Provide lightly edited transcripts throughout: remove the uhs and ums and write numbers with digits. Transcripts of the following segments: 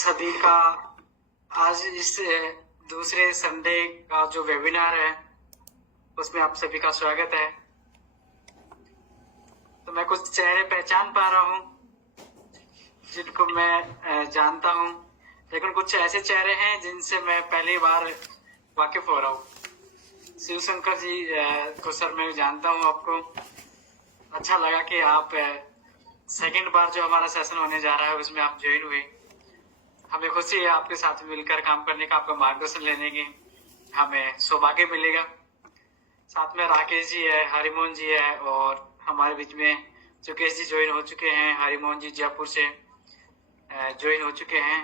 सभी का आज इस दूसरे संडे का जो वेबिनार है उसमें आप सभी का स्वागत है। तो मैं कुछ चेहरे पहचान पा रहा हूँ जिनको मैं जानता हूँ, लेकिन कुछ ऐसे चेहरे हैं जिनसे मैं पहली बार वाकिफ हो रहा हूँ। शिवशंकर जी को सर मैं जानता हूँ, आपको अच्छा लगा कि आप सेकंड बार जो हमारा सेशन होने जा रहा है उसमें आप ज्वाइन हुए। हमें खुशी है आपके साथ मिलकर काम करने का, आपका मार्गदर्शन लेने की हमें सौभाग्य मिलेगा। साथ में राकेश जी है, हरिमोहन जी है और हमारे बीच में सुकेश जी ज्वाइन हो चुके हैं। हरिमोहन जी जयपुर से ज्वाइन हो चुके हैं।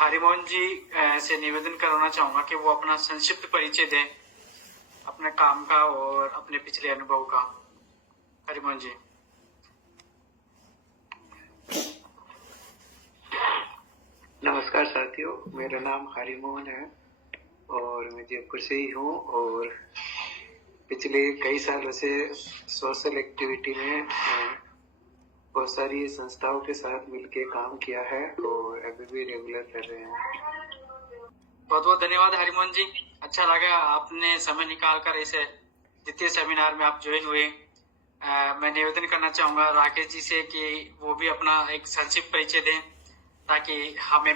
हरिमोहन जी से निवेदन करना चाहूंगा कि वो अपना संक्षिप्त परिचय दें अपने काम का और अपने पिछले अनुभव का। हरिमोहन जी। नमस्कार साथियों, मेरा नाम हरिमोहन है और मैं जयपुर से ही हूँ और पिछले कई सालों से सोशल एक्टिविटी में बहुत सारी संस्थाओं के साथ मिलके काम किया है और अभी भी रेगुलर कर रहे हैं। बहुत बहुत धन्यवाद हरिमोहन जी, अच्छा लगा आपने समय निकाल कर इस द्वितीय सेमिनार में आप ज्वाइन हुए। मैं निवेदन करना चाहूंगा राकेश जी से कि वो भी अपना एक संक्षिप्त परिचय दें ताकि हमें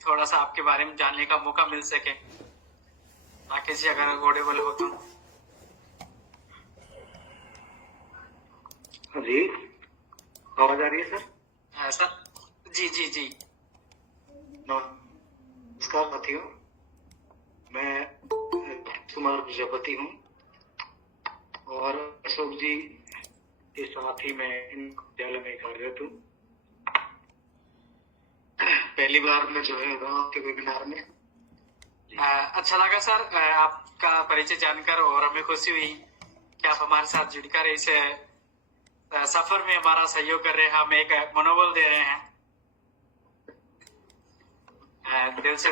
थोड़ा सा आपके बारे में जानने का मौका मिल सके। राकेश जी अगर अफोर्डेबल हो तो। जी, आवाज आ रही है सर? सर जी जी जी। नमस्कार साथियों, मैं कुमार प्रजापति हूँ और अशोक जी के साथ ही मैं इन विद्यालय में कार्यरत हूँ। पहली बार मैं जो है आपके वेबिनार में। अच्छा लगा सर आपका परिचय जानकर और हमें खुशी हुई कि आप हमारे साथ जुड़कर इस सफर में हमारा सहयोग कर रहे हैं, हमें एक मनोबल दे रहे हैं। दिल से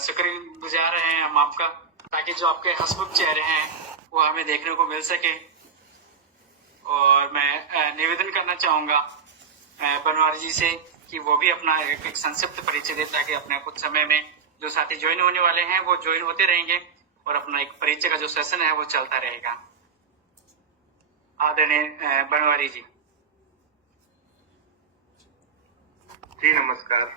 शुक्रगुजार रहे हैं हम आपका, ताकि जो आपके हंसमुख चेहरे हैं वो हमें देखने को मिल सके। और मैं निवेदन करना चाहूंगा बनवारी जी से कि वो भी अपना एक संक्षिप्त परिचय दे ताकि अपने कुछ समय में जो साथी ज्वाइन होने वाले हैं वो ज्वाइन होते रहेंगे और अपना एक परिचय का जो सेशन है वो चलता रहेगा। आदरणीय बनवारी जी। जी नमस्कार।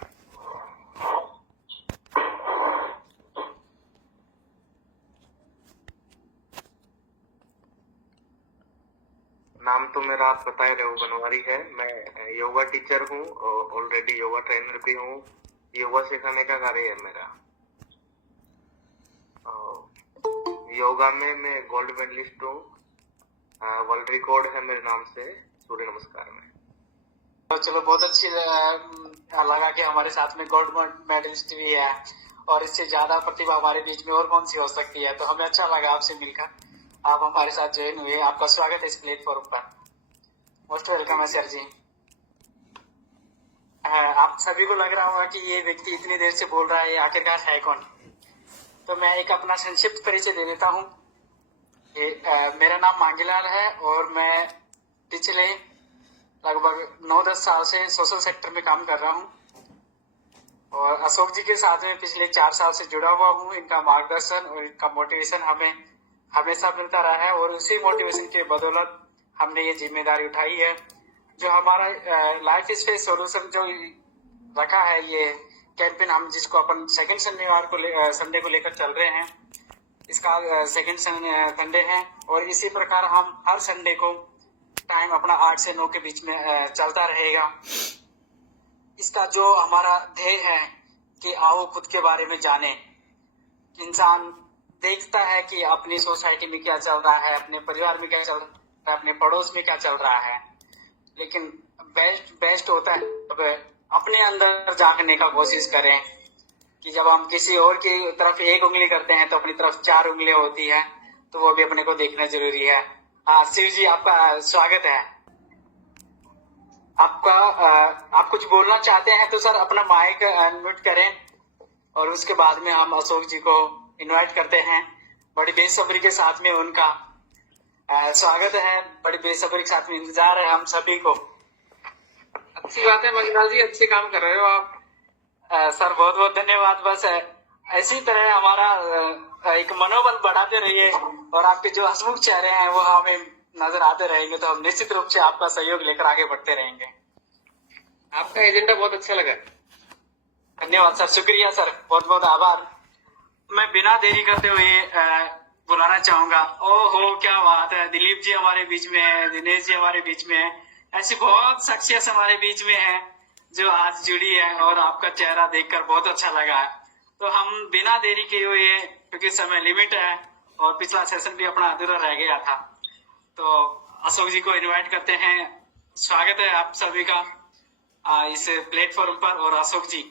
नाम तो मेरा आप बता रहे हो, बनवारी है। मैं योगा टीचर हूँ और ऑलरेडी योगा ट्रेनर भी हूँ। योगा सिखाने का कार्य है मेरा। योगा में मैं गोल्ड मेडलिस्ट हूँ, वर्ल्ड रिकॉर्ड है मेरे नाम से सूर्य नमस्कार में। तो चलो बहुत अच्छी लगा कि हमारे साथ में गोल्ड मेडलिस्ट भी है और इससे ज्यादा प्रतिभा हमारे बीच में और कौन सी हो सकती है। तो हमें अच्छा लगा आपसे मिलकर, आप हमारे साथ ज्वाइन हुए। आपका स्वागत है इस प्लेटफॉर्म पर। मोस्ट वेलकम है सर जी। आप सभी को लग रहा होगा कि ये व्यक्ति इतनी देर से बोल रहा है, आखिरकार है कौन। तो मैं एक अपना संक्षिप्त परिचय दे देता हूँ। मेरा नाम मांगीलाल है और मैं पिछले लगभग 9-10 साल से सोशल सेक्टर में काम कर रहा हूँ और अशोक जी के साथ में पिछले 4 साल से जुड़ा हुआ हूँ। इनका मार्गदर्शन और इनका मोटिवेशन हमें हमेशा मिलता रहा है और उसी मोटिवेशन के बदौलत हमने ये जिम्मेदारी उठाई है। जो हमारा लाइफ स्पेस सॉल्यूशन जो रखा है, ये कैंपेन हम जिसको अपन सेकंड शनिवार को संडे को लेकर चल रहे हैं, इसका सेकंड संडे है और इसी प्रकार हम हर संडे को टाइम अपना 8 से 9 के बीच में चलता रहेगा। इसका जो हमारा ध्येय है कि आओ खुद के बारे में जाने। इंसान देखता है कि अपनी सोसाइटी में क्या चल रहा है, अपने परिवार में क्या चल रहा है, अपने पड़ोस में क्या चल रहा है, लेकिन बेस्ट होता है अब अपने अंदर झांकने का कोशिश करें कि जब हम किसी और की तरफ एक उंगली करते हैं तो अपनी तरफ 4 उंगलियां होती है, तो वो भी अपने को देखना जरूरी है। हाँ शिव जी, आपका स्वागत है। आप कुछ बोलना चाहते हैं तो सर अपना माइक अनम्यूट करें और उसके बाद में हम अशोक जी को इनवाइट करते हैं। बड़ी बेसब्री के साथ में उनका स्वागत है, बड़ी बेसब्री के साथ में इंतजार है हम सभी को। अच्छी बात है मंगलाल जी, अच्छे काम कर रहे हो आप। सर बहुत बहुत धन्यवाद। बस ऐसी तरह हमारा एक मनोबल बढ़ाते रहिए और आपके जो हंसमुख चेहरे हैं वो हमें नजर आते रहेंगे, तो हम निश्चित रूप से आपका सहयोग लेकर आगे बढ़ते रहेंगे। आपका एजेंडा बहुत अच्छा लगा। धन्यवाद सर, शुक्रिया सर, बहुत बहुत आभार। मैं बिना देरी करते हुए बुलाना चाहूंगा। ओहो क्या बात है, दिलीप जी हमारे बीच में है, दिनेश जी हमारे बीच में है, ऐसी बहुत शख्सियत हमारे बीच में है जो आज जुड़ी है और आपका चेहरा देखकर बहुत अच्छा लगा है। तो हम बिना देरी किए हुए, क्योंकि समय लिमिट है और पिछला सेशन भी अपना अधूरा रह गया था, तो अशोक जी को इनवाइट करते हैं। स्वागत है आप सभी का इस प्लेटफॉर्म पर। और अशोक जी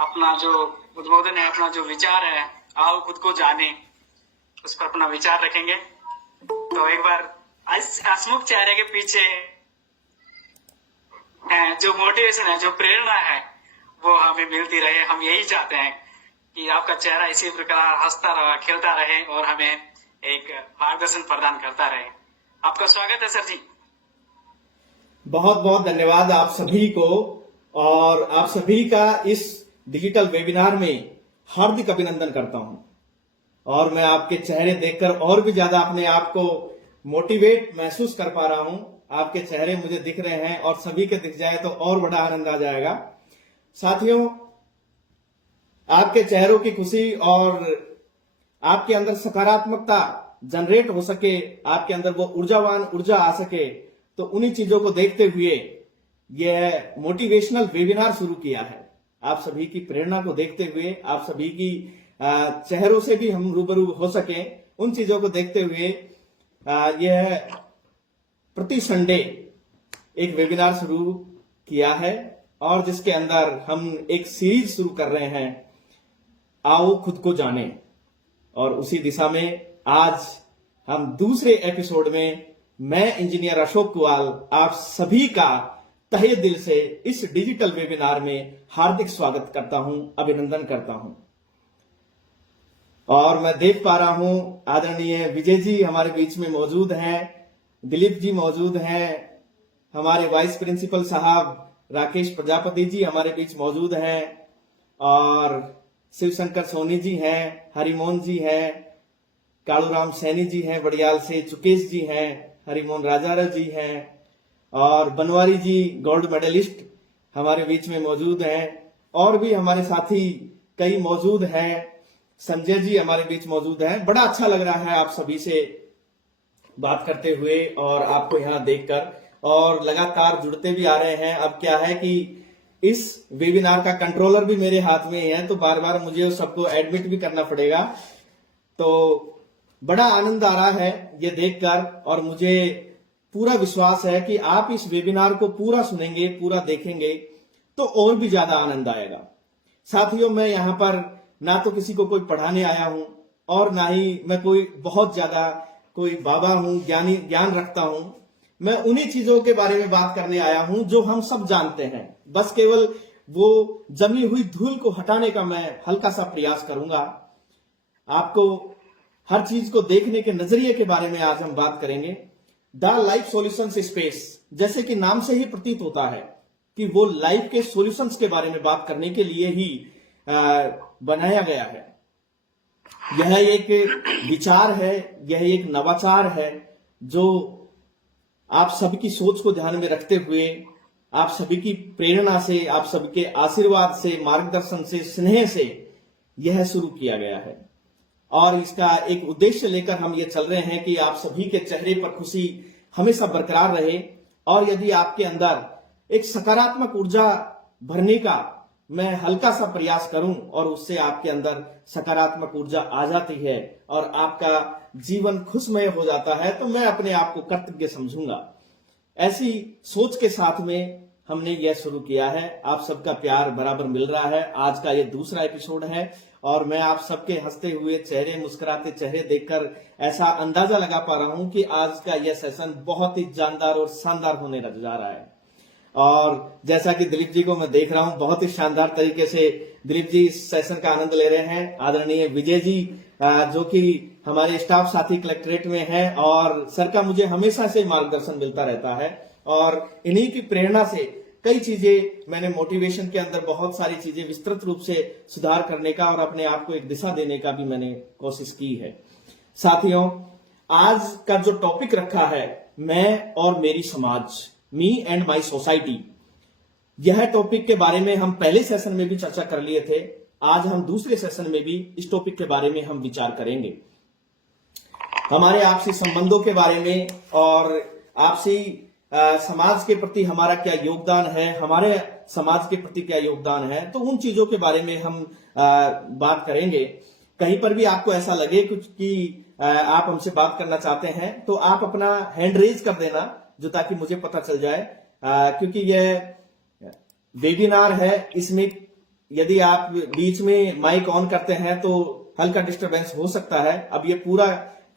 अपना जो उद्बोधन है, अपना जो विचार है, आओ खुद को जाने, उस पर अपना विचार रखेंगे। तो एक बार हंसमुख चेहरे के पीछे जो मोटिवेशन है, जो प्रेरणा है, वो हमें मिलती रहे। हम यही चाहते हैं कि आपका चेहरा इसी प्रकार हंसता रहे, खिलता रहे और हमें एक मार्गदर्शन प्रदान करता रहे। आपका स्वागत है सर जी। बहुत बहुत धन्यवाद आप सभी को, और आप सभी का इस डिजिटल वेबिनार में हार्दिक अभिनंदन करता हूं। और मैं आपके चेहरे देखकर और भी ज्यादा अपने आप को मोटिवेट महसूस कर पा रहा हूं। आपके चेहरे मुझे दिख रहे हैं और सभी के दिख जाए तो और बड़ा आनंद आ जाएगा। साथियों, आपके चेहरों की खुशी और आपके अंदर सकारात्मकता जनरेट हो सके, आपके अंदर वो ऊर्जा आ सके, तो उन्हीं चीजों को देखते हुए यह मोटिवेशनल वेबिनार शुरू किया है। आप सभी की प्रेरणा को देखते हुए, आप सभी की चेहरों से भी हम रूबरू हो सके, उन चीजों को देखते हुए यह प्रति संडे एक वेबिनार शुरू किया है और जिसके अंदर हम एक सीरीज शुरू कर रहे हैं, आओ खुद को जाने। और उसी दिशा में आज हम दूसरे एपिसोड में मैं इंजीनियर अशोक कुवाल आप सभी का तहे दिल से इस डिजिटल वेबिनार में हार्दिक स्वागत करता हूं, अभिनंदन करता हूं। और मैं देख पा रहा हूं आदरणीय विजय जी हमारे बीच में मौजूद हैं, दिलीप जी मौजूद हैं, हमारे वाइस प्रिंसिपल साहब राकेश प्रजापति जी हमारे बीच मौजूद हैं, और शिवशंकर सोनी जी हैं, हरिमोहन जी हैं, कालूराम सैनी जी हैं बड़ियाल से, चुकेश जी हैं, हरिमोहन राजारा जी हैं, और बनवारी जी गोल्ड मेडलिस्ट हमारे बीच में मौजूद हैं। और भी हमारे साथी कई मौजूद हैं, संजय जी हमारे बीच मौजूद हैं। बड़ा अच्छा लग रहा है आप सभी से बात करते हुए और आपको यहाँ देखकर, और लगातार जुड़ते भी आ रहे हैं। अब क्या है कि इस वेबिनार का कंट्रोलर भी मेरे हाथ में है, तो बार बार मुझे उस सबको एडमिट भी करना पड़ेगा। तो बड़ा आनंद आ रहा है ये देखकर, और मुझे पूरा विश्वास है कि आप इस वेबिनार को पूरा सुनेंगे, पूरा देखेंगे तो और भी ज्यादा आनंद आएगा। साथियों, मैं यहाँ पर ना तो किसी को कोई पढ़ाने आया हूं और ना ही मैं कोई बहुत ज्यादा कोई बाबा हूं, ज्ञान रखता हूं। मैं उन्हीं चीजों के बारे में बात करने आया हूं जो हम सब जानते हैं। बस केवल वो जमी हुई धूल को हटाने का मैं हल्का सा प्रयास करूंगा। आपको हर चीज को देखने के नजरिए के बारे में आज हम बात करेंगे। द लाइफ सॉल्यूशंस स्पेस, जैसे कि नाम से ही प्रतीत होता है कि वो लाइफ के सॉल्यूशंस के बारे में बात करने के लिए ही बनाया गया है। यह एक विचार है, यह एक नवाचार है जो आप सबकी सोच को ध्यान में रखते हुए, आप सभी की प्रेरणा से, आप सबके आशीर्वाद से, मार्गदर्शन से, स्नेह से यह शुरू किया गया है। और इसका एक उद्देश्य लेकर हम ये चल रहे हैं कि आप सभी के चेहरे पर खुशी हमेशा बरकरार रहे, और यदि आपके अंदर एक सकारात्मक ऊर्जा भरने का मैं हल्का सा प्रयास करूं और उससे आपके अंदर सकारात्मक ऊर्जा आ जाती है और आपका जीवन खुशमय हो जाता है, तो मैं अपने आप को कर्तव्य समझूंगा। ऐसी सोच के साथ में हमने यह शुरू किया है। आप सबका प्यार बराबर मिल रहा है। आज का ये दूसरा एपिसोड है और मैं आप सबके हंसते हुए चेहरे, मुस्कुराते चेहरे देखकर ऐसा अंदाजा लगा पा रहा हूं कि आज का यह सेशन बहुत ही जानदार और शानदार होने जा रहा है। और जैसा कि दिलीप जी को मैं देख रहा हूं, बहुत ही शानदार तरीके से दिलीप जी इस सेशन का आनंद ले रहे हैं। आदरणीय विजय जी जो कि हमारे स्टाफ साथी कलेक्ट्रेट में हैं, और सर का मुझे हमेशा से मार्गदर्शन मिलता रहता है, और इन्हीं की प्रेरणा से कई चीजें मैंने मोटिवेशन के अंदर बहुत सारी चीजें विस्तृत रूप से सुधार करने का और अपने आप को एक दिशा देने का भी मैंने कोशिश की है। साथियों, आज का जो टॉपिक रखा है, मैं और मेरी समाज, मी एंड माई सोसाइटी, यह टॉपिक के बारे में हम पहले सेशन में भी चर्चा कर लिए थे। आज हम दूसरे सेशन में भी इस टॉपिक के बारे में हम विचार करेंगे, हमारे आपसी संबंधों के बारे में और आपसी समाज के प्रति हमारा क्या योगदान है, हमारे समाज के प्रति क्या योगदान है, तो उन चीजों के बारे में हम बात करेंगे। कहीं पर भी आपको ऐसा लगे कुछ कि आप हमसे बात करना चाहते हैं तो आप अपना हैंड रेज कर देना, जो ताकि मुझे पता चल जाए, क्योंकि यह वेबिनार है, इसमें यदि आप बीच में माइक ऑन करते हैं तो हल्का डिस्टरबेंस हो सकता है। अब ये पूरा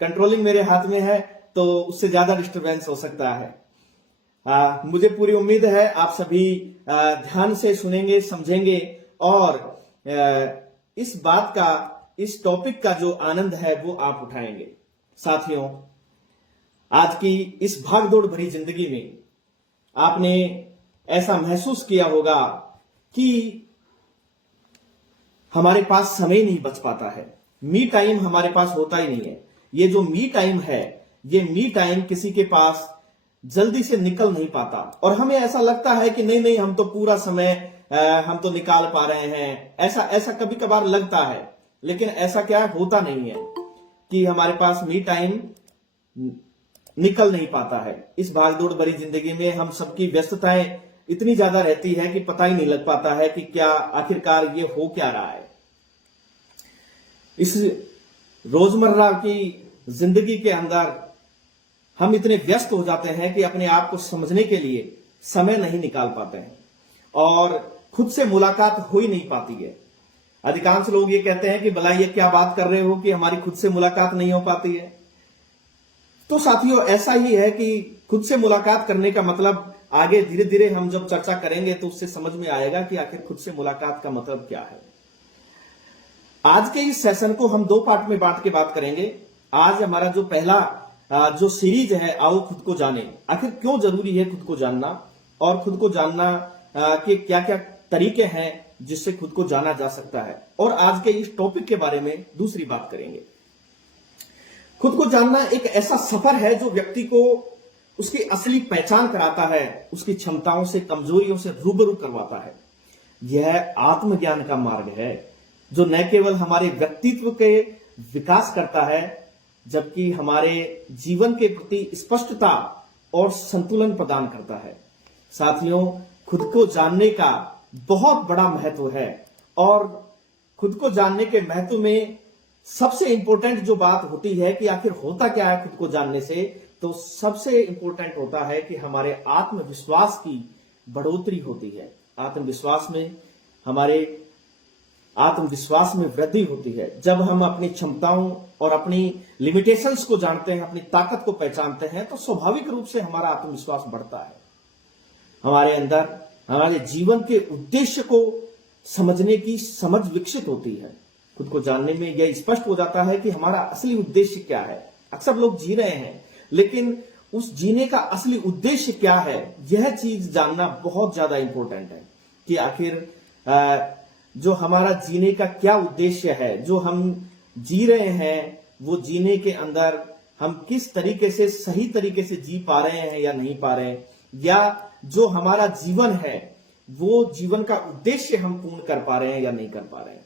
कंट्रोलिंग मेरे हाथ में है तो उससे ज्यादा डिस्टरबेंस हो सकता है। मुझे पूरी उम्मीद है आप सभी ध्यान से सुनेंगे, समझेंगे और इस बात का, इस टॉपिक का जो आनंद है वो आप उठाएंगे। साथियों, आज की इस भागदौड़ भरी जिंदगी में आपने ऐसा महसूस किया होगा कि हमारे पास समय नहीं बच पाता है, मी टाइम हमारे पास होता ही नहीं है। ये जो मी टाइम है, ये मी टाइम किसी के पास जल्दी से निकल नहीं पाता और हमें ऐसा लगता है कि नहीं हम तो पूरा समय हम तो निकाल पा रहे हैं, ऐसा कभी कभार लगता है, लेकिन ऐसा क्या होता नहीं है कि हमारे पास मी टाइम निकल नहीं पाता है। इस भागदौड़ भरी जिंदगी में हम सबकी व्यस्तताएं इतनी ज्यादा रहती है कि पता ही नहीं लग पाता है कि क्या आखिरकार ये हो क्या रहा है। इस रोजमर्रा की जिंदगी के अंदर हम इतने व्यस्त हो जाते हैं कि अपने आप को समझने के लिए समय नहीं निकाल पाते हैं और खुद से मुलाकात हो ही नहीं पाती है। अधिकांश लोग ये कहते हैं कि भला ये क्या बात कर रहे हो कि हमारी खुद से मुलाकात नहीं हो पाती है। तो साथियों, ऐसा ही है कि खुद से मुलाकात करने का मतलब, आगे धीरे धीरे हम जब चर्चा करेंगे तो उससे समझ में आएगा कि आखिर खुद से मुलाकात का मतलब क्या है। आज के इस सेशन को हम 2 पार्ट में बांट के बात करेंगे। आज हमारा जो पहला जो सीरीज है, आओ खुद को जाने, आखिर क्यों जरूरी है खुद को जानना और खुद को जानना के क्या क्या तरीके हैं जिससे खुद को जाना जा सकता है, और आज के इस टॉपिक के बारे में दूसरी बात करेंगे। खुद को जानना एक ऐसा सफर है जो व्यक्ति को उसकी असली पहचान कराता है, उसकी क्षमताओं से, कमजोरियों से रूबरू करवाता है। यह आत्मज्ञान का मार्ग है जो न केवल हमारे व्यक्तित्व के विकास करता है, जबकि हमारे जीवन के प्रति स्पष्टता और संतुलन प्रदान करता है। साथियों, खुद को जानने का बहुत बड़ा महत्व है और खुद को जानने के महत्व में सबसे इंपॉर्टेंट जो बात होती है कि आखिर होता क्या है खुद को जानने से, तो सबसे इंपॉर्टेंट होता है कि हमारे आत्मविश्वास की बढ़ोतरी होती है। आत्मविश्वास में हमारे आत्मविश्वास में वृद्धि होती है जब हम अपनी क्षमताओं और अपनी लिमिटेशंस को जानते हैं, अपनी ताकत को पहचानते हैं, तो स्वाभाविक रूप से हमारा आत्मविश्वास बढ़ता है। हमारे अंदर हमारे जीवन के उद्देश्य को समझने की समझ विकसित होती है। खुद को जानने में यह स्पष्ट हो जाता है कि हमारा असली उद्देश्य क्या है। अक्सर लोग जी रहे हैं, लेकिन उस जीने का असली उद्देश्य क्या है, यह चीज जानना बहुत ज्यादा इंपॉर्टेंट है कि आखिर जो हमारा जीने का क्या उद्देश्य है, जो हम जी रहे हैं वो जीने के अंदर हम किस तरीके से, सही तरीके से जी पा रहे हैं या नहीं पा रहे हैं, या जो हमारा जीवन है वो जीवन का उद्देश्य हम पूर्ण कर पा रहे हैं या नहीं कर पा रहे हैं।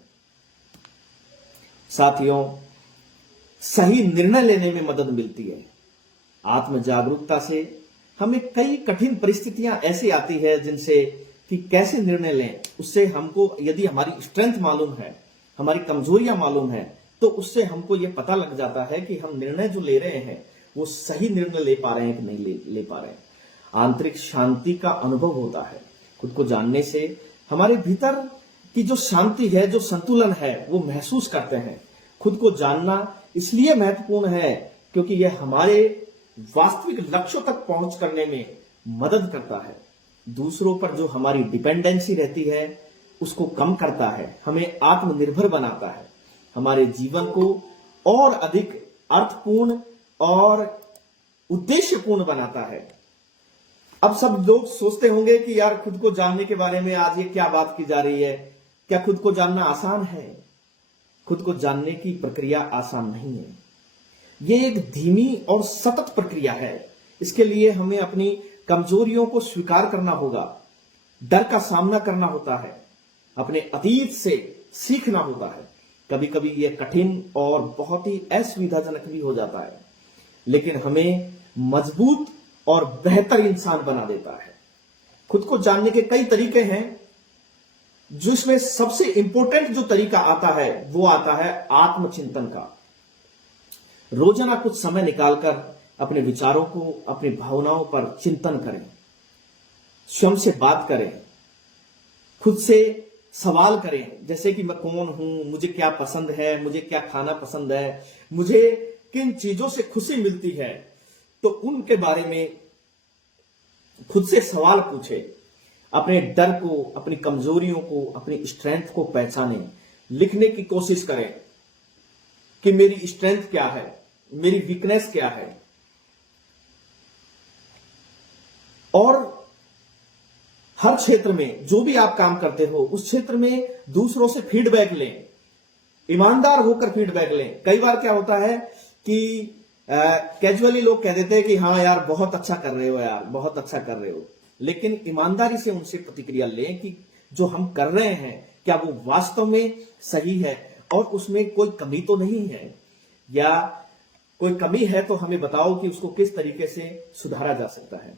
साथियों, सही निर्णय लेने में मदद मिलती है। आत्म जागरूकता से हमें कई कठिन परिस्थितियां ऐसी आती है जिनसे कि कैसे निर्णय लें, उससे हमको यदि हमारी स्ट्रेंथ मालूम है, हमारी कमजोरियां मालूम है, तो उससे हमको ये पता लग जाता है कि हम निर्णय जो ले रहे हैं वो सही निर्णय ले पा रहे हैं कि नहीं ले पा रहे हैं। आंतरिक शांति का अनुभव होता है। खुद को जानने से हमारे भीतर की जो शांति है, जो संतुलन है, वो महसूस करते हैं। खुद को जानना इसलिए महत्वपूर्ण है क्योंकि यह हमारे वास्तविक लक्ष्यों तक पहुंच करने में मदद करता है। दूसरों पर जो हमारी डिपेंडेंसी रहती है उसको कम करता है, हमें आत्मनिर्भर बनाता है, हमारे जीवन को और अधिक अर्थपूर्ण और उद्देश्यपूर्ण बनाता है। अब सब लोग सोचते होंगे कि यार खुद को जानने के बारे में आज ये क्या बात की जा रही है, क्या खुद को जानना आसान है? खुद को जानने की प्रक्रिया आसान नहीं है। ये एक धीमी और सतत प्रक्रिया है। इसके लिए हमें अपनी कमजोरियों को स्वीकार करना होगा, डर का सामना करना होता है, अपने अतीत से सीखना होता है। कभी कभी यह कठिन और बहुत ही असुविधाजनक भी हो जाता है, लेकिन हमें मजबूत और बेहतर इंसान बना देता है। खुद को जानने के कई तरीके हैं, जिसमें सबसे इंपॉर्टेंट जो तरीका आता है वो आता है आत्मचिंतन का। रोजाना कुछ समय निकालकर अपने विचारों को, अपनी भावनाओं पर चिंतन करें, स्वयं से बात करें, खुद से सवाल करें, जैसे कि मैं कौन हूं, मुझे क्या पसंद है, मुझे क्या खाना पसंद है, मुझे किन चीजों से खुशी मिलती है। तो उनके बारे में खुद से सवाल पूछे, अपने डर को, अपनी कमजोरियों को, अपनी स्ट्रेंथ को पहचाने, लिखने की कोशिश करें कि मेरी स्ट्रेंथ क्या है, मेरी वीकनेस क्या है, और हर क्षेत्र में जो भी आप काम करते हो उस क्षेत्र में दूसरों से फीडबैक लें, ईमानदार होकर फीडबैक लें। कई बार क्या होता है कि कैजुअली लोग कह देते हैं कि हाँ यार बहुत अच्छा कर रहे हो, यार बहुत अच्छा कर रहे हो, लेकिन ईमानदारी से उनसे प्रतिक्रिया लें कि जो हम कर रहे हैं क्या वो वास्तव में सही है और उसमें कोई कमी तो नहीं है, या कोई कमी है तो हमें बताओ कि उसको किस तरीके से सुधारा जा सकता है।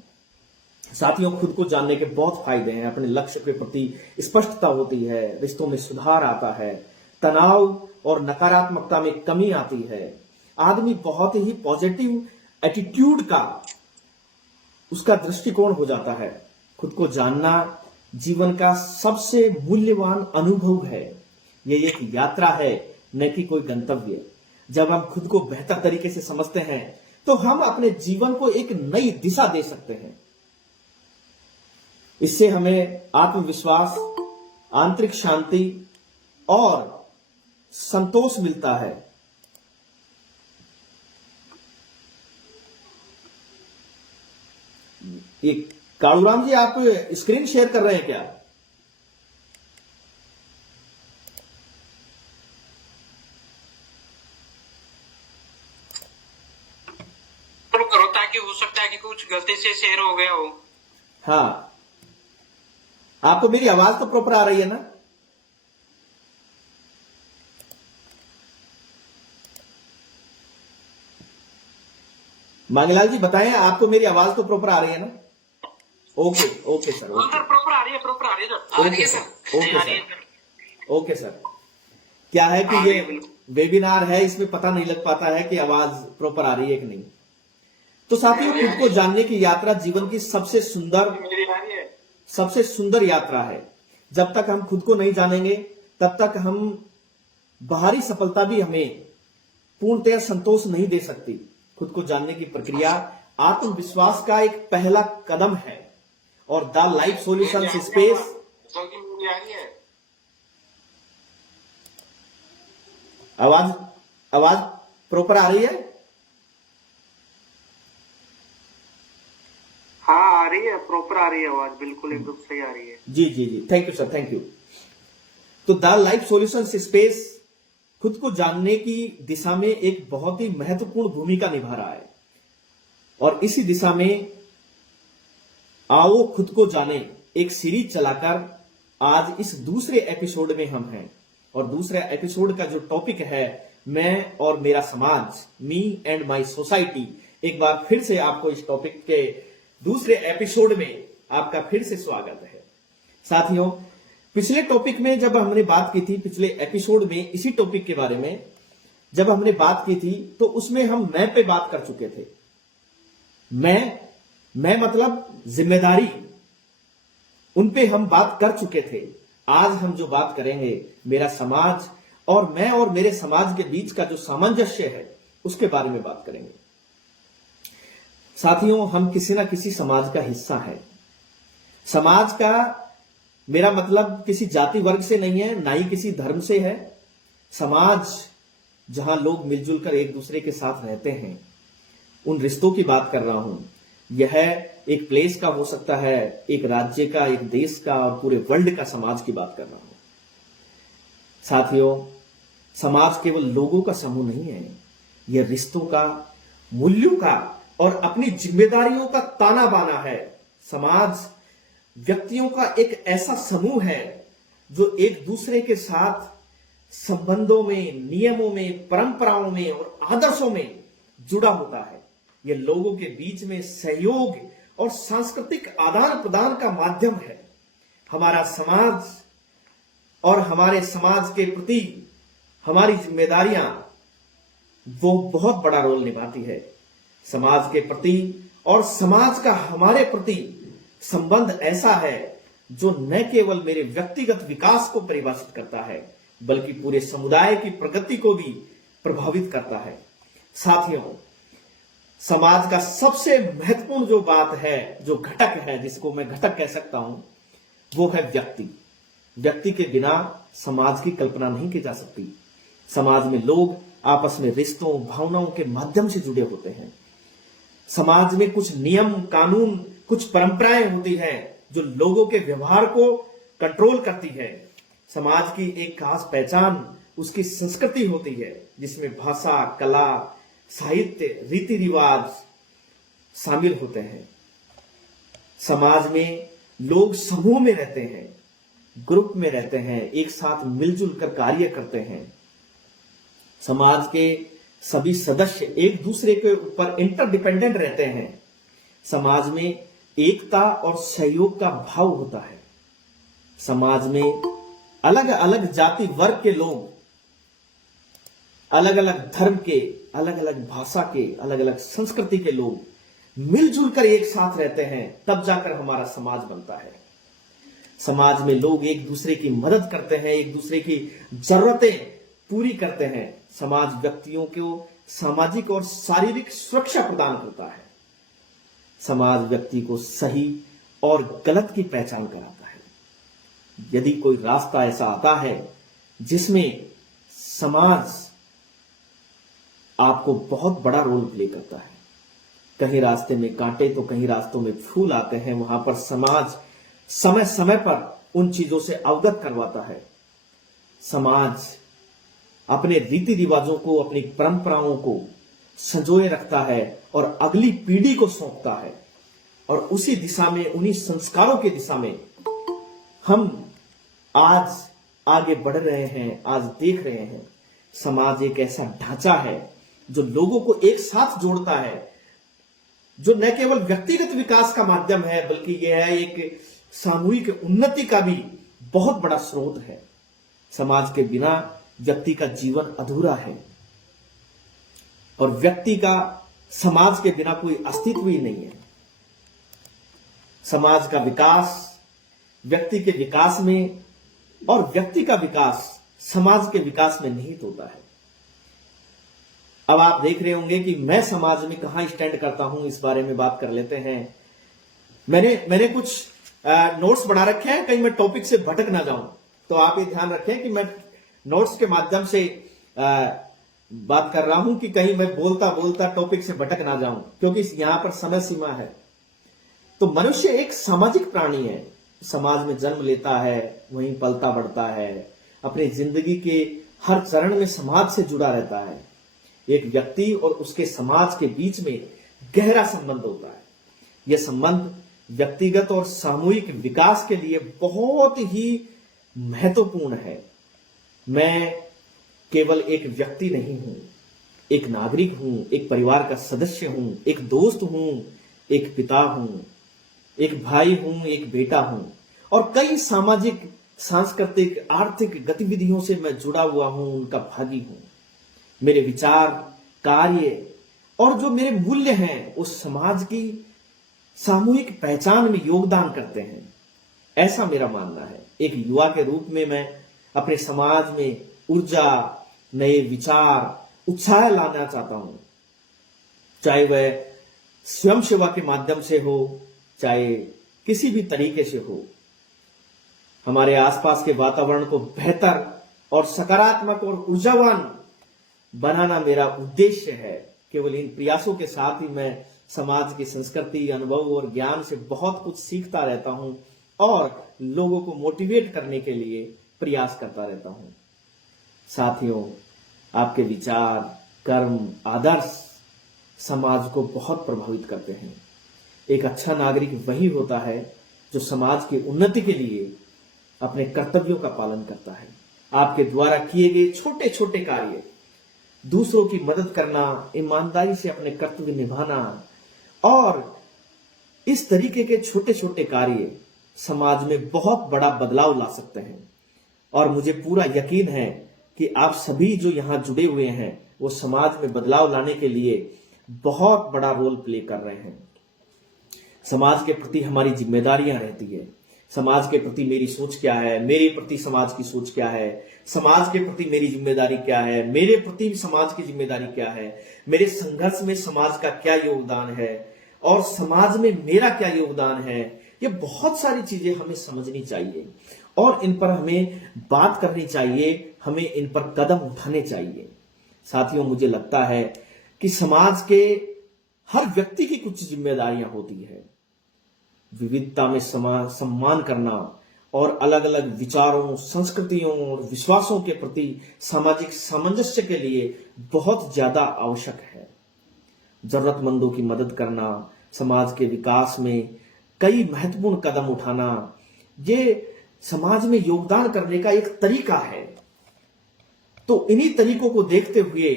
साथियों, खुद को जानने के बहुत फायदे हैं। अपने लक्ष्य के प्रति स्पष्टता होती है, रिश्तों में सुधार आता है, तनाव और नकारात्मकता में कमी आती है, आदमी बहुत ही पॉजिटिव एटीट्यूड का उसका दृष्टिकोण हो जाता है। खुद को जानना जीवन का सबसे मूल्यवान अनुभव है। ये एक यात्रा है, न कि कोई गंतव्य। जब हम खुद को बेहतर तरीके से समझते हैं तो हम अपने जीवन को एक नई दिशा दे सकते हैं। इससे हमें आत्मविश्वास, आंतरिक शांति और संतोष मिलता है। ये कालूराम जी, आप स्क्रीन शेयर कर रहे हैं क्या? करो ताकि हो सकता है कि कुछ गलती से शेयर हो गया हो। हाँ, आपको मेरी आवाज तो प्रॉपर आ रही है ना? मांगीलाल जी बताएं, आपको मेरी आवाज तो प्रॉपर आ रही है ना? Okay okay sir, okay sir proper आ रही है, प्रॉपर आ रही है sir. Okay sir, okay sir, okay sir. क्या है कि ये वेबिनार है, इसमें पता नहीं लग पाता है कि आवाज प्रॉपर आ रही है कि नहीं। तो साथियों, खुद को जानने की यात्रा जीवन की सबसे सुंदर यात्रा है। जब तक हम खुद को नहीं जानेंगे तब तक हम बाहरी सफलता भी हमें पूर्णतः संतोष नहीं दे सकती। खुद को जानने की प्रक्रिया आत्मविश्वास का एक पहला कदम है और द लाइफ सॉल्यूशंस स्पेस। आवाज प्रॉपर आ रही है? हाँ आ रही है, प्रॉपर आ रही है आवाज, बिल्कुल एकदम सही आ रही है। जी जी जी, thank you sir, thank you. तो द लाइफ सॉल्यूशंस स्पेस खुद को जानने की दिशा में एक बहुत ही महत्वपूर्ण भूमिका निभा रहा है, और इसी दिशा में आओ खुद को जाने एक सीरीज चलाकर आज इस दूसरे एपिसोड में हम हैं। और दूसरे एपिसोड का जो टॉपिक है, मैं और मेरा समाज, मी एंड माई सोसाइटी। एक बार फिर से आपको इस टॉपिक के दूसरे एपिसोड में आपका फिर से स्वागत है। साथियों, पिछले टॉपिक में जब हमने बात की थी, पिछले एपिसोड में इसी टॉपिक के बारे में जब हमने बात की थी, तो उसमें हम मैं पे बात कर चुके थे। मैं मतलब जिम्मेदारी, उन पे हम बात कर चुके थे। आज हम जो बात करेंगे, मेरा समाज और मैं और मेरे समाज के बीच का जो सामंजस्य है उसके बारे में बात करेंगे। साथियों, हम किसी ना किसी समाज का हिस्सा है। समाज का मेरा मतलब किसी जाति वर्ग से नहीं है, ना ही किसी धर्म से है। समाज जहां लोग मिलजुल कर एक दूसरे के साथ रहते हैं, उन रिश्तों की बात कर रहा हूं। यह एक प्लेस का, हो सकता है एक राज्य का, एक देश का और पूरे वर्ल्ड का समाज की बात कर रहा हूं। साथियों, समाज केवल लोगों का समूह नहीं है, यह रिश्तों का, मूल्यों का और अपनी जिम्मेदारियों का ताना बाना है। समाज व्यक्तियों का एक ऐसा समूह है जो एक दूसरे के साथ संबंधों में, नियमों में, परंपराओं में और आदर्शों में जुड़ा होता है। यह लोगों के बीच में सहयोग और सांस्कृतिक आदान प्रदान का माध्यम है। हमारा समाज और हमारे समाज के प्रति हमारी जिम्मेदारियां वो बहुत बड़ा रोल निभाती है। समाज के प्रति और समाज का हमारे प्रति संबंध ऐसा है जो न केवल मेरे व्यक्तिगत विकास को परिभाषित करता है, बल्कि पूरे समुदाय की प्रगति को भी प्रभावित करता है। साथियों, समाज का सबसे महत्वपूर्ण जो बात है, जो घटक है, जिसको मैं घटक कह सकता हूं, वो है व्यक्ति। व्यक्ति के बिना समाज की कल्पना नहीं की जा सकती। समाज में लोग आपस में रिश्तों, भावनाओं के माध्यम से जुड़े होते हैं। समाज में कुछ नियम, कानून, कुछ परंपराएं होती हैं जो लोगों के व्यवहार को कंट्रोल करती है। समाज की एक खास पहचान उसकी संस्कृति होती है, जिसमें भाषा, कला, साहित्य, रीति रिवाज शामिल होते हैं। समाज में लोग समूह में रहते हैं, ग्रुप में रहते हैं, एक साथ मिलजुल कर कार्य करते हैं। समाज के सभी सदस्य एक दूसरे के ऊपर इंटरडिपेंडेंट रहते हैं। समाज में एकता और सहयोग का भाव होता है। समाज में अलग अलग जाति वर्ग के लोग, अलग अलग धर्म के, अलग अलग भाषा के, अलग अलग संस्कृति के लोग मिलजुल कर एक साथ रहते हैं, तब जाकर हमारा समाज बनता है। समाज में लोग एक दूसरे की मदद करते हैं, एक दूसरे की जरूरतें पूरी करते हैं। समाज व्यक्तियों को सामाजिक और शारीरिक सुरक्षा प्रदान करता है। समाज व्यक्ति को सही और गलत की पहचान कराता है। यदि कोई रास्ता ऐसा आता है जिसमें समाज आपको बहुत बड़ा रोल प्ले करता है, कहीं रास्ते में कांटे तो कहीं रास्तों में फूल आते हैं, वहां पर समाज समय समय पर उन चीजों से अवगत करवाता है। समाज अपने रीति रिवाजों को, अपनी परंपराओं को संजोए रखता है और अगली पीढ़ी को सौंपता है। और उसी दिशा में, उन्हीं संस्कारों की दिशा में हम आज आगे बढ़ रहे हैं, आज देख रहे हैं। समाज एक ऐसा ढांचा है जो लोगों को एक साथ जोड़ता है, जो न केवल व्यक्तिगत विकास का माध्यम है, बल्कि यह है एक सामूहिक उन्नति का भी बहुत बड़ा स्रोत है। समाज के बिना व्यक्ति का जीवन अधूरा है और व्यक्ति का समाज के बिना कोई अस्तित्व ही नहीं है। समाज का विकास व्यक्ति के विकास में और व्यक्ति का विकास समाज के विकास में निहित होता है। अब आप देख रहे होंगे कि मैं समाज में कहां स्टैंड करता हूं, इस बारे में बात कर लेते हैं। मैंने कुछ नोट्स बना रखे हैं, कहीं मैं टॉपिक से भटक ना जाऊं, तो आप ये ध्यान रखें कि मैं नोट्स के माध्यम से बात कर रहा हूं कि कहीं मैं बोलता बोलता टॉपिक से भटक ना जाऊं, क्योंकि यहां पर समय सीमा है। तो मनुष्य एक सामाजिक प्राणी है, समाज में जन्म लेता है, वहीं पलता बढ़ता है, अपनी जिंदगी के हर चरण में समाज से जुड़ा रहता है। एक व्यक्ति और उसके समाज के बीच में गहरा संबंध होता है। यह संबंध व्यक्तिगत और सामूहिक विकास के लिए बहुत ही महत्वपूर्ण है। मैं केवल एक व्यक्ति नहीं हूं, एक नागरिक हूं, एक परिवार का सदस्य हूं, एक दोस्त हूं, एक पिता हूं, एक भाई हूं, एक बेटा हूं और कई सामाजिक, सांस्कृतिक, आर्थिक गतिविधियों से मैं जुड़ा हुआ हूं, उनका भागी हूं। मेरे विचार, कार्य और जो मेरे मूल्य हैं उस समाज की सामूहिक पहचान में योगदान करते हैं, ऐसा मेरा मानना है। एक युवा के रूप में मैं अपने समाज में ऊर्जा, नए विचार, उत्साह लाना चाहता हूं, चाहे वह स्वयं सेवा के माध्यम से हो, चाहे किसी भी तरीके से हो। हमारे आसपास के वातावरण को बेहतर और सकारात्मक और ऊर्जावान बनाना मेरा उद्देश्य है। केवल इन प्रयासों के साथ ही मैं समाज की संस्कृति, अनुभव और ज्ञान से बहुत कुछ सीखता रहता हूं और लोगों को मोटिवेट करने के लिए प्रयास करता रहता हूं। साथियों, आपके विचार, कर्म, आदर्श समाज को बहुत प्रभावित करते हैं। एक अच्छा नागरिक वही होता है जो समाज की उन्नति के लिए अपने कर्तव्यों का पालन करता है। आपके द्वारा किए गए छोटे छोटे कार्य, दूसरों की मदद करना, ईमानदारी से अपने कर्तव्य निभाना और इस तरीके के छोटे छोटे कार्य समाज में बहुत बड़ा बदलाव ला सकते हैं। और मुझे पूरा यकीन है कि आप सभी जो यहां जुड़े हुए हैं वो समाज में बदलाव लाने के लिए बहुत बड़ा रोल प्ले कर रहे हैं। समाज के प्रति हमारी जिम्मेदारियां रहती है। समाज के प्रति मेरी सोच क्या है, मेरे प्रति समाज की सोच क्या है, समाज के प्रति मेरी जिम्मेदारी क्या है, मेरे प्रति समाज की जिम्मेदारी क्या है, मेरे संघर्ष में समाज का क्या योगदान है और समाज में मेरा क्या योगदान है। ये बहुत सारी चीजें हमें समझनी चाहिए और इन पर हमें बात करनी चाहिए, हमें इन पर कदम उठाने चाहिए। साथियों, मुझे लगता है कि समाज के हर व्यक्ति की कुछ जिम्मेदारियां होती है। विविधता में सम्मान करना और अलग अलग विचारों, संस्कृतियों और विश्वासों के प्रति सामाजिक सामंजस्य के लिए बहुत ज्यादा आवश्यक है। जरूरतमंदों की मदद करना, समाज के विकास में कई महत्वपूर्ण कदम उठाना, ये समाज में योगदान करने का एक तरीका है। तो इन्हीं तरीकों को देखते हुए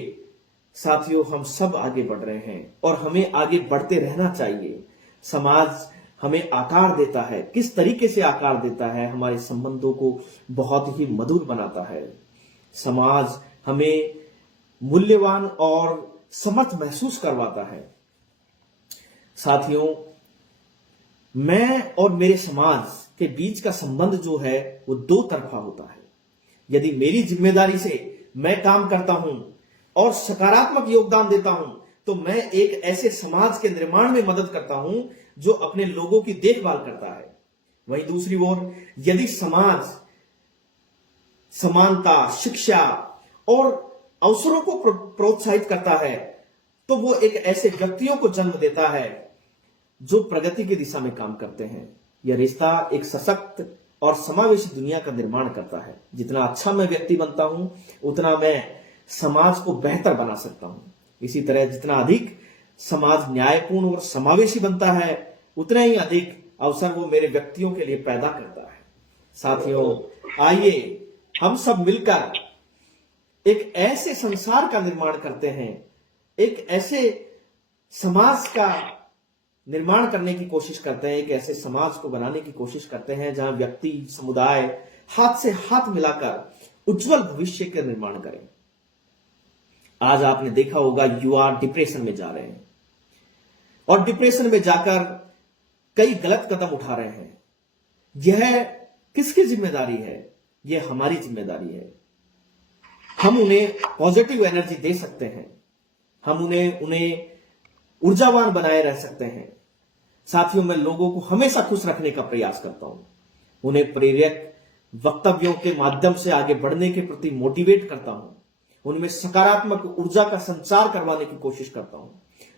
साथियों, हम सब आगे बढ़ रहे हैं और हमें आगे बढ़ते रहना चाहिए। समाज हमें आकार देता है, किस तरीके से आकार देता है, हमारे संबंधों को बहुत ही मधुर बनाता है। समाज हमें मूल्यवान और समर्थ महसूस करवाता है। साथियों, मैं और मेरे समाज के बीच का संबंध जो है वो दो तरफा होता है। यदि मेरी जिम्मेदारी से मैं काम करता हूं और सकारात्मक योगदान देता हूं तो मैं एक ऐसे समाज के निर्माण में मदद करता हूं जो अपने लोगों की देखभाल करता है। वहीं दूसरी ओर यदि समाज समानता, शिक्षा और अवसरों को प्रोत्साहित करता है तो वो एक ऐसे व्यक्तियों को जन्म देता है जो प्रगति की दिशा में काम करते हैं। यह रिश्ता एक सशक्त और समावेशी दुनिया का निर्माण करता है। जितना अच्छा मैं व्यक्ति बनता हूं उतना मैं समाज को बेहतर बना सकता हूं। इसी तरह जितना अधिक समाज न्यायपूर्ण और समावेशी बनता है उतना ही अधिक अवसर वो मेरे व्यक्तियों के लिए पैदा करता है। साथियों, आइए हम सब मिलकर एक ऐसे संसार का निर्माण करते हैं, एक ऐसे समाज का निर्माण करने की कोशिश करते हैं, एक ऐसे समाज को बनाने की कोशिश करते हैं जहां व्यक्ति, समुदाय हाथ से हाथ मिलाकर उज्जवल भविष्य का निर्माण करें। आज आपने देखा होगा युवा डिप्रेशन में जा रहे हैं और डिप्रेशन में जाकर कई गलत कदम उठा रहे हैं। यह किसकी जिम्मेदारी है? यह हमारी जिम्मेदारी है। हम उन्हें पॉजिटिव एनर्जी दे सकते हैं, हम उन्हें ऊर्जावान बनाए रह सकते हैं। साथियों, मैं लोगों को हमेशा खुश रखने का प्रयास करता हूं, उन्हें प्रेरक वक्तव्यों के माध्यम से आगे बढ़ने के प्रति मोटिवेट करता हूं, उनमें सकारात्मक ऊर्जा का संचार करवाने की कोशिश करता हूं।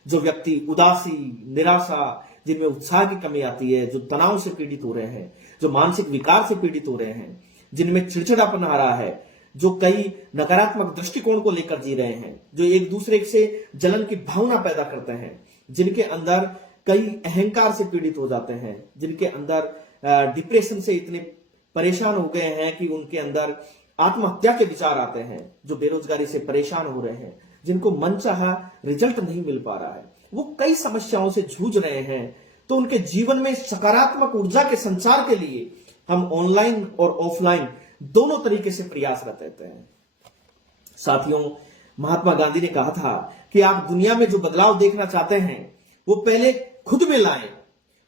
जो व्यक्ति उदासी, निराशा, जिनमें उत्साह की कमी आती है, जो तनाव से पीड़ित हो रहे हैं, जो मानसिक विकार से पीड़ित हो रहे हैं, जिनमें चिड़चिड़ापन आ रहा है, जो कई नकारात्मक दृष्टिकोण को लेकर जी रहे हैं, जो एक दूसरे से जलन की भावना पैदा करते हैं, जिनके अंदर कई अहंकार से पीड़ित हो जाते हैं, जिनके अंदर डिप्रेशन से इतने परेशान हो गए हैं कि उनके अंदर आत्महत्या के विचार आते हैं, जो बेरोजगारी से परेशान हो रहे हैं, जिनको मनचाहा रिजल्ट नहीं मिल पा रहा है, वो कई समस्याओं से जूझ रहे हैं। तो उनके जीवन में सकारात्मक ऊर्जा के संचार के लिए हम ऑनलाइन और ऑफलाइन दोनों तरीके से प्रयासरत रहते हैं। साथियों, महात्मा गांधी ने कहा था कि आप दुनिया में जो बदलाव देखना चाहते हैं वो पहले खुद में लाएं।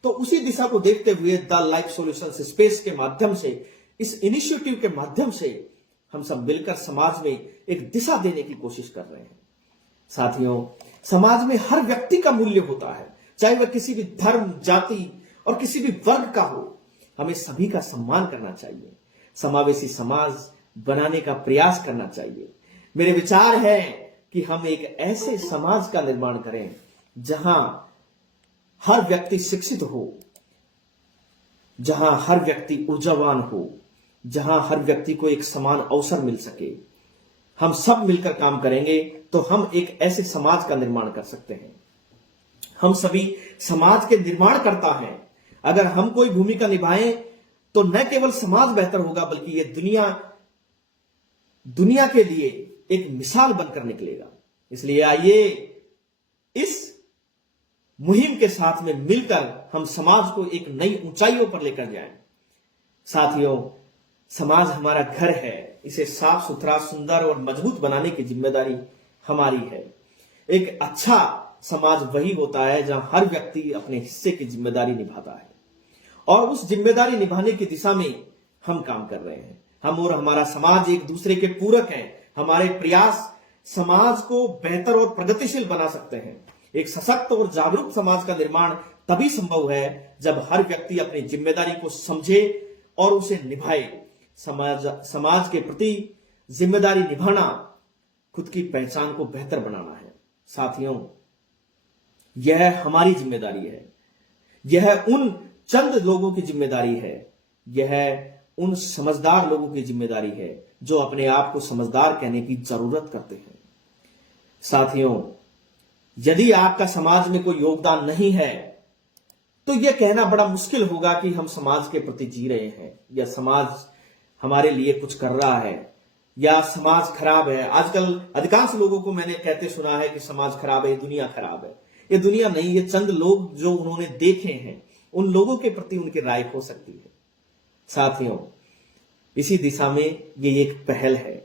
तो उसी दिशा को देखते हुए द लाइफ सॉल्यूशंस स्पेस के माध्यम से, इस इनिशिएटिव के माध्यम से हम सब मिलकर समाज में एक दिशा देने की कोशिश कर रहे हैं। साथियों, समाज में हर व्यक्ति का मूल्य होता है, चाहे वह किसी भी धर्म, जाति और किसी भी वर्ग का हो। हमें सभी का सम्मान करना चाहिए, समावेशी समाज बनाने का प्रयास करना चाहिए। मेरे विचार है कि हम एक ऐसे समाज का निर्माण करें जहां हर व्यक्ति शिक्षित हो, जहां हर व्यक्ति ऊर्जावान हो, जहां हर व्यक्ति को एक समान अवसर मिल सके, हम सब मिलकर काम करेंगे तो हम एक ऐसे समाज का निर्माण कर सकते हैं। हम सभी समाज के निर्माण करता हैं। अगर हम कोई भूमिका निभाएं तो न केवल समाज बेहतर होगा, बल्कि ये दुनिया के लिए एक मिसाल बनकर निकलेगा। इसलिए आइए इस मुहिम के साथ में मिलकर हम समाज को एक नई ऊंचाइयों पर लेकर जाएं। साथियों, समाज हमारा घर है, इसे साफ सुथरा, सुंदर और मजबूत बनाने की जिम्मेदारी हमारी है। एक अच्छा समाज वही होता है जहां हर व्यक्ति अपने हिस्से की जिम्मेदारी निभाता है, और उस जिम्मेदारी निभाने की दिशा में हम काम कर रहे हैं। हम और हमारा समाज एक दूसरे के पूरक हैं। हमारे प्रयास समाज को बेहतर और प्रगतिशील बना सकते हैं। एक सशक्त और जागरूक समाज का निर्माण तभी संभव है जब हर व्यक्ति अपनी जिम्मेदारी को समझे और उसे निभाए। समाज के प्रति जिम्मेदारी निभाना खुद की पहचान को बेहतर बनाना है। साथियों, यह हमारी जिम्मेदारी है। यह उन चंद लोगों की जिम्मेदारी है। यह उन समझदार लोगों की जिम्मेदारी है जो अपने आप को समझदार कहने की जरूरत करते हैं। साथियों, यदि आपका समाज में कोई योगदान नहीं है तो यह कहना बड़ा मुश्किल होगा कि हम समाज के प्रति जी रहे हैं, या समाज हमारे लिए कुछ कर रहा है, या समाज खराब है। आजकल अधिकांश लोगों को मैंने कहते सुना है कि समाज खराब है, दुनिया खराब है। ये दुनिया नहीं, ये चंद लोग जो उन्होंने देखे हैं, उन लोगों के प्रति उनकी राय हो सकती है। साथियों, इसी दिशा में ये एक पहल है,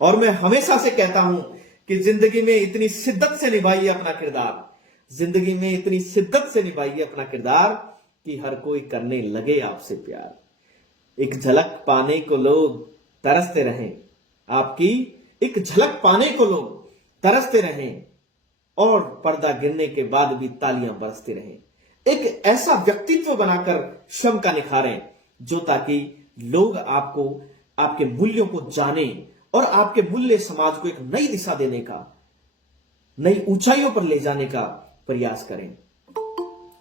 और मैं हमेशा से कहता हूं कि जिंदगी में इतनी शिद्दत से निभाइए अपना किरदार, जिंदगी में इतनी शिद्दत से निभाइए अपना किरदार कि हर कोई करने लगे आपसे प्यार। एक झलक पाने को लोग तरसते रहें, आपकी एक झलक पाने को लोग तरसते रहें, और पर्दा गिरने के बाद भी तालियां बरसती रहें। एक ऐसा व्यक्तित्व बनाकर श्रम का निखारें जो ताकि लोग आपको, आपके मूल्यों को जाने और आपके मूल्य समाज को एक नई दिशा देने का, नई ऊंचाइयों पर ले जाने का प्रयास करें।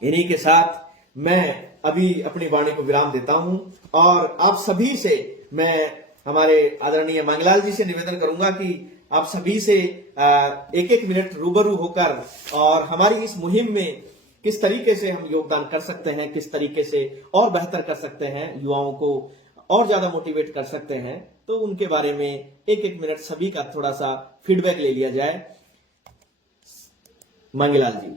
इन्हीं के साथ मैं अभी अपनी वाणी को विराम देता हूं, और आप सभी से मैं, हमारे आदरणीय मांगलाल जी से निवेदन करूंगा कि आप सभी से एक एक मिनट रूबरू होकर और हमारी इस मुहिम में किस तरीके से हम योगदान कर सकते हैं, किस तरीके से और बेहतर कर सकते हैं, युवाओं को और ज्यादा मोटिवेट कर सकते हैं, तो उनके बारे में एक एक मिनट सभी का थोड़ा सा फीडबैक ले लिया जाए। मांगीलाल जी।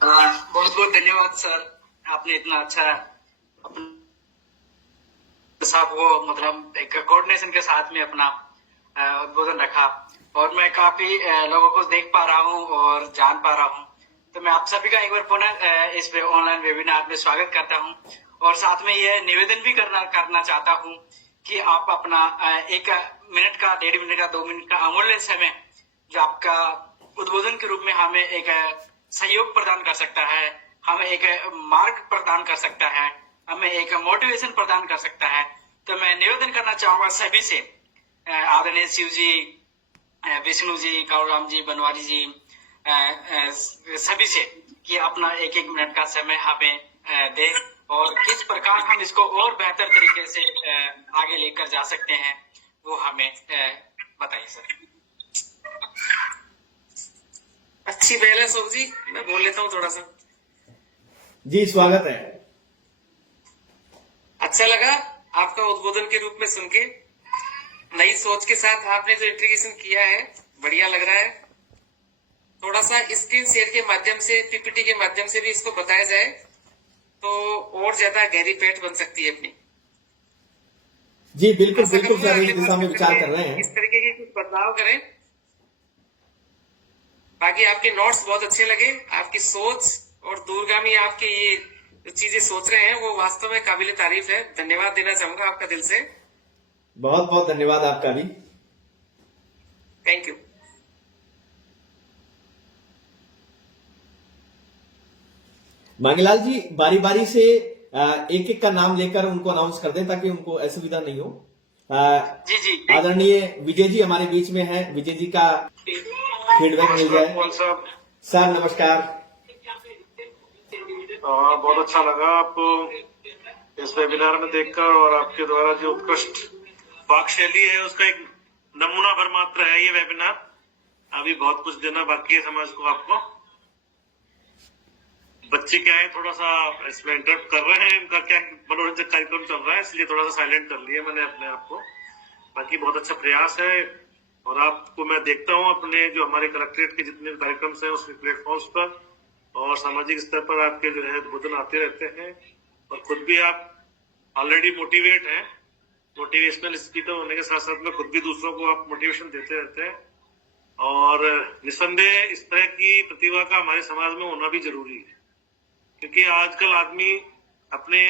बहुत बहुत धन्यवाद सर, आपने इतना अच्छा साहब वो मतलब एक कोऑर्डिनेशन के साथ में अपना उद्बोधन रखा, और मैं काफी लोगों को देख पा रहा हूँ और जान पा रहा हूँ। तो मैं आप सभी का एक बार पुनः इस ऑनलाइन वेबिनार में स्वागत करता हूँ, और साथ में यह निवेदन भी करना चाहता हूँ कि आप अपना 1 मिनट का, 1.5 मिनट का, 2 मिनट का अमूल्य समय जो आपका उद्बोधन के रूप में हमें एक सहयोग प्रदान कर सकता है, हमें एक मार्ग प्रदान कर सकता है, हमें एक मोटिवेशन प्रदान कर सकता है। तो मैं निवेदन करना चाहूंगा सभी से, आदरणीय शिव जी, विष्णु जी, कालूराम जी, बनवारी जी, सभी से कि अपना 1-1 मिनट का समय हमें दे, और किस प्रकार हम इसको और बेहतर तरीके से आगे लेकर जा सकते हैं वो हमें बताइए सर। अच्छी पहल है सोम जी, मैं बोल लेता हूँ थोड़ा सा। जी स्वागत है। अच्छा लगा आपका उद्बोधन के रूप में सुन के, नई सोच के साथ आपने जो इंट्रीगेशन किया है बढ़िया लग रहा है। थोड़ा सा स्क्रीन शेयर के माध्यम से, पीपीटी के माध्यम से भी इसको बताया जाए तो और ज्यादा गहरी पेट बन सकती है अपनी। जी बिल्कुल बिल्कुल सर, इस दिशा में विचार कर रहे हैं। इस तरीके के कुछ बदलाव करें। बाकी आपके नोट्स बहुत अच्छे लगे, आपकी सोच और दूरगामी आपके ये जो चीजें सोच रहे हैं वो वास्तव में काबिल तारीफ है। धन्यवाद देना चाहूंगा आपका दिल से। बहुत बहुत धन्यवाद आपका भी। Thank you. मांगीलाल जी बारी बारी से एक एक का नाम लेकर उनको अनाउंस कर दें ताकि उनको असुविधा नहीं हो। जी जी, आदरणीय विजय जी हमारे बीच में हैं, विजय जी का फीडबैक मिल जाए। सर नमस्कार। बहुत अच्छा लगा आपको इस वेबिनार में देखकर, और आपके द्वारा जो उत्कृष्ट वाक शैली है उसका एक नमूना भर मात्र है ये वेबिनार। अभी बहुत कुछ देना बाकी है समाज को। आपको बच्चे क्या है थोड़ा सा इसमें इंटरप्ट कर रहे हैं, इनका क्या मनोरंजक कार्यक्रम चल रहा है, इसलिए थोड़ा सा साइलेंट कर लिया मैंने अपने आप को। बाकी बहुत अच्छा प्रयास है, और आपको मैं देखता हूँ अपने जो हमारे कलेक्ट्रेट के जितने कार्यक्रम है उसके प्लेटफॉर्म्स पर और सामाजिक स्तर पर आपके जो है उद्बोधन आते रहते हैं, और खुद भी आप ऑलरेडी मोटिवेट हैं। मोटिवेशनल स्पीकर होने के साथ साथ में खुद भी दूसरों को आप मोटिवेशन देते रहते हैं, और निस्संदेह इस तरह की प्रतिभा का हमारे समाज में होना भी जरूरी है, क्योंकि आजकल आदमी अपने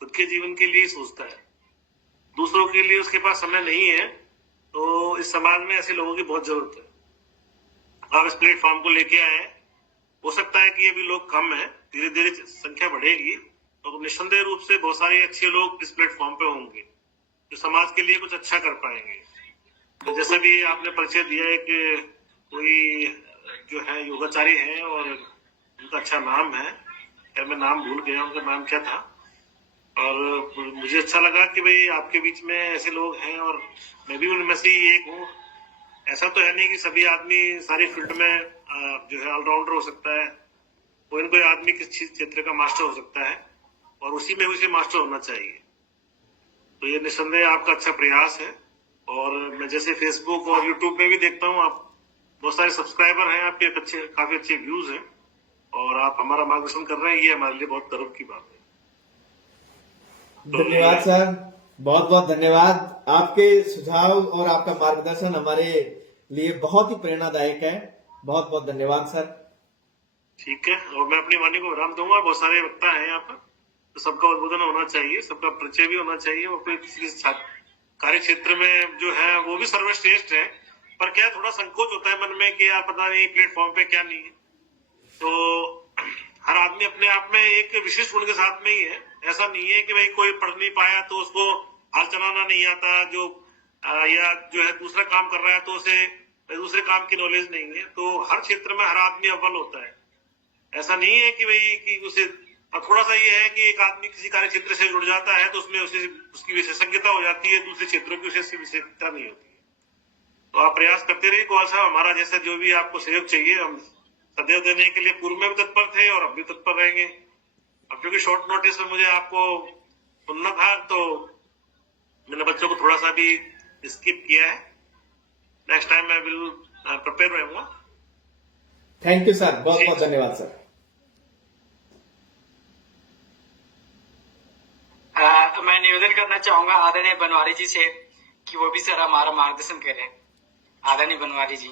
खुद के जीवन के लिए सोचता है, दूसरों के लिए उसके पास समय नहीं है। तो इस समाज में ऐसे लोगों की बहुत जरूरत है। आप इस प्लेटफॉर्म को लेके आए, हो सकता है कि अभी लोग कम है, धीरे धीरे संख्या बढ़ेगी तो निस्संदेह रूप से बहुत सारे अच्छे लोग इस प्लेटफॉर्म पे होंगे जो समाज के लिए कुछ अच्छा कर पाएंगे। तो जैसा भी आपने परिचय दिया है कि कोई जो है योगाचारी है और उनका अच्छा नाम है, यार मैं नाम भूल गया उनका नाम क्या था, और मुझे अच्छा लगा कि भाई आपके बीच में ऐसे लोग हैं, और मैं भी उनमें से ही एक हूँ। ऐसा तो है नहीं कि सभी आदमी सारी फील्ड में जो है ऑलराउंडर हो सकता है, कोई न कोई आदमी किसी क्षेत्र का मास्टर हो सकता है, और उसी में उसे मास्टर होना चाहिए। तो ये निस्संदेह आपका अच्छा प्रयास है, और मैं जैसे फेसबुक और यूट्यूब में भी देखता हूँ आप बहुत सारे सब्सक्राइबर हैं आपके, काफी अच्छे व्यूज हैं, और आप हमारा मार्गदर्शन कर रहे हैं, ये हमारे लिए बहुत गर्व की बात है। धन्यवाद सर, बहुत बहुत धन्यवाद। आपके सुझाव और आपका मार्गदर्शन हमारे लिए बहुत ही प्रेरणादायक है। बहुत बहुत धन्यवाद सर। ठीक है, और मैं अपनी वाणी को विराम दूंगा। बहुत सारे वक्ता हैं यहाँ पर, तो सबका उद्बोधन होना चाहिए, सबका परिचय भी होना चाहिए, और कोई किसी कार्य क्षेत्र में जो है वो भी सर्वश्रेष्ठ है, पर क्या थोड़ा संकोच होता है मन में कि यार पता नहीं प्लेटफॉर्म पे क्या नहीं है। तो हर आदमी अपने आप में एक विशेष गुण के साथ में ही है। ऐसा नहीं है कि भाई कोई पढ़ नहीं पाया तो उसको हाल चलाना नहीं आता, या जो है दूसरा काम कर रहा है तो उसे दूसरे काम की नॉलेज नहीं है। तो हर क्षेत्र में हर आदमी अव्वल होता है। ऐसा नहीं है कि भाई कि उसे, थोड़ा सा ये है कि एक आदमी किसी कार्य क्षेत्र से जुड़ जाता है तो उसमें उसकी विशेषज्ञता हो जाती है, दूसरे क्षेत्रों की उसे विशेषज्ञता नहीं होती है। तो आप प्रयास करते रहिए। कौन सा हमारा जैसा जो भी आपको सहयोग चाहिए हम सदैव देने के लिए पूर्व में भी तत्पर थे और अब भी तत्पर रहेंगे। अब क्योंकि शॉर्ट नोटिस में मुझे आपको सुनना था तो मैंने बच्चों को थोड़ा सा भी स्किप किया है। नेक्स्ट टाइम मैं विल प्रिपेयर रहूंगा। थैंक यू सर, बहुत बहुत धन्यवाद सर। मैं निवेदन करना चाहूंगा आदरणीय बनवारी जी से कि वो भी सर हमारा मार्गदर्शन करें। आदरणीय बनवारी जी।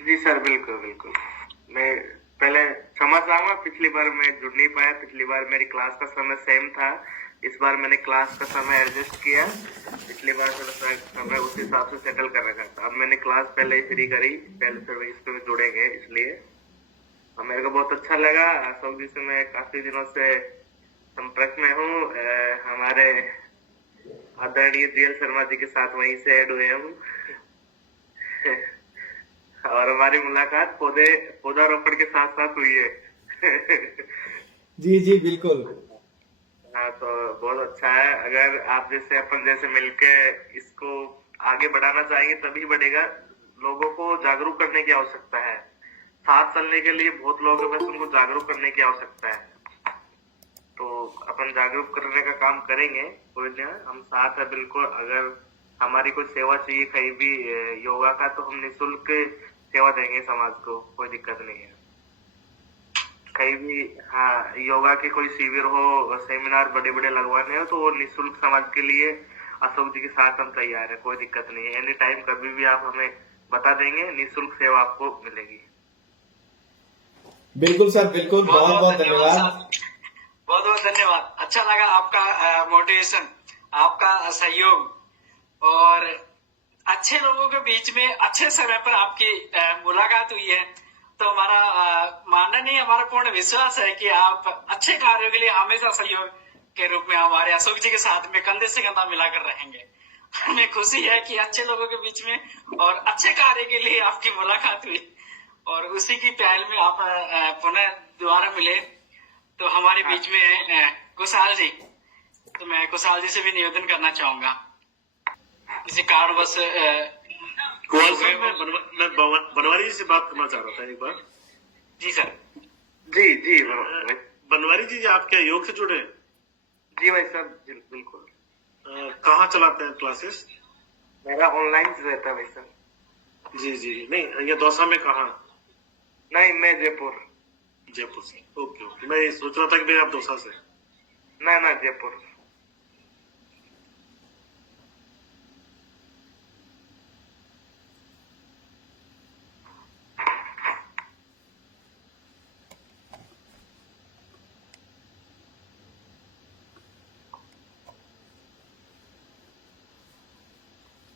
जी सर, बिल्कुल बिल्कुल। मैं पहले क्षमा चाहूंगा, पिछली बार मैं जुड़ नहीं पाया। पिछली बार मेरी क्लास का समय सेम था, इस बार मैंने क्लास का समय एडजस्ट किया। पिछली बार समय उस हिसाब से सेटल कर रखा था। अब मैंने क्लास पहले ही फ्री करी, पहले से इसमें जुड़े गए, इसलिए मेरे को बहुत अच्छा लगा। अशोक जी से मैं काफी दिनों से संपर्क में हूँ। हमारे आदरणीय DL शर्मा जी के साथ वहीं से ऐड हुए हूँ और हमारी मुलाकात पौधारोपण के साथ साथ हुई है जी जी बिल्कुल। हाँ, तो बहुत अच्छा है। अगर आप जैसे अपन जैसे मिलके इसको आगे बढ़ाना चाहेंगे तभी बढ़ेगा। लोगों को जागरूक करने की आवश्यकता है। साथ चलने के लिए बहुत लोग हैं, बस उनको जागरूक करने की आवश्यकता है। तो अपन जागरूक करने का काम करेंगे, कोई नहीं, हम साथ है बिल्कुल। अगर हमारी कोई सेवा चाहिए कहीं भी योगा का, तो हम निःशुल्क सेवा देंगे समाज को, कोई दिक्कत नहीं है। कहीं भी हाँ, योगा के कोई शिविर हो, सेमिनार बड़े बड़े लगवाने हो, तो वो निःशुल्क समाज के लिए अशोक जी के साथ हम तैयार है, कोई दिक्कत नहीं है। एनी टाइम कभी भी आप हमें बता देंगे, निःशुल्क सेवा आपको मिलेगी। बिल्कुल सर, बिल्कुल। बहुत बहुत धन्यवाद। बहुत बहुत धन्यवाद। अच्छा लगा आपका मोटिवेशन, आपका सहयोग, और अच्छे लोगों के बीच में अच्छे समय पर आपकी मुलाकात हुई है। तो हमारा मानना नहीं, हमारा पूर्ण विश्वास है कि आप अच्छे कार्यों के लिए हमेशा सहयोग के रूप में हमारे अशोक जी के साथ में कंधे से कंधा मिलाकर रहेंगे। हमें खुशी है कि अच्छे लोगों के बीच में और अच्छे कार्य के लिए आपकी मुलाकात हुई, और उसी की टहल में आप पुनः दोबारा मिले तो हमारे बीच में है कुशाल जी। तो मैं कुशाल जी से भी निवेदन करना चाहूंगा, किसी कारणवश कुमार साहब, मैं बनवारी जी से बात करना चाह रहा था एक बार। जी सर। जी जी बनवारी जी, आप क्या योग से जुड़े हैं? जी भाई साहब, बिल्कुल। कहाँ चलाते हैं क्लासेस? मेरा ऑनलाइन रहता है भाई साहब। जी जी, नहीं ये दौसा में कहाँ? नहीं, मैं जयपुर। जयपुर से, ओके ओके। मैं ये सोच रहा था कि आप दौसा से। ना जयपुर।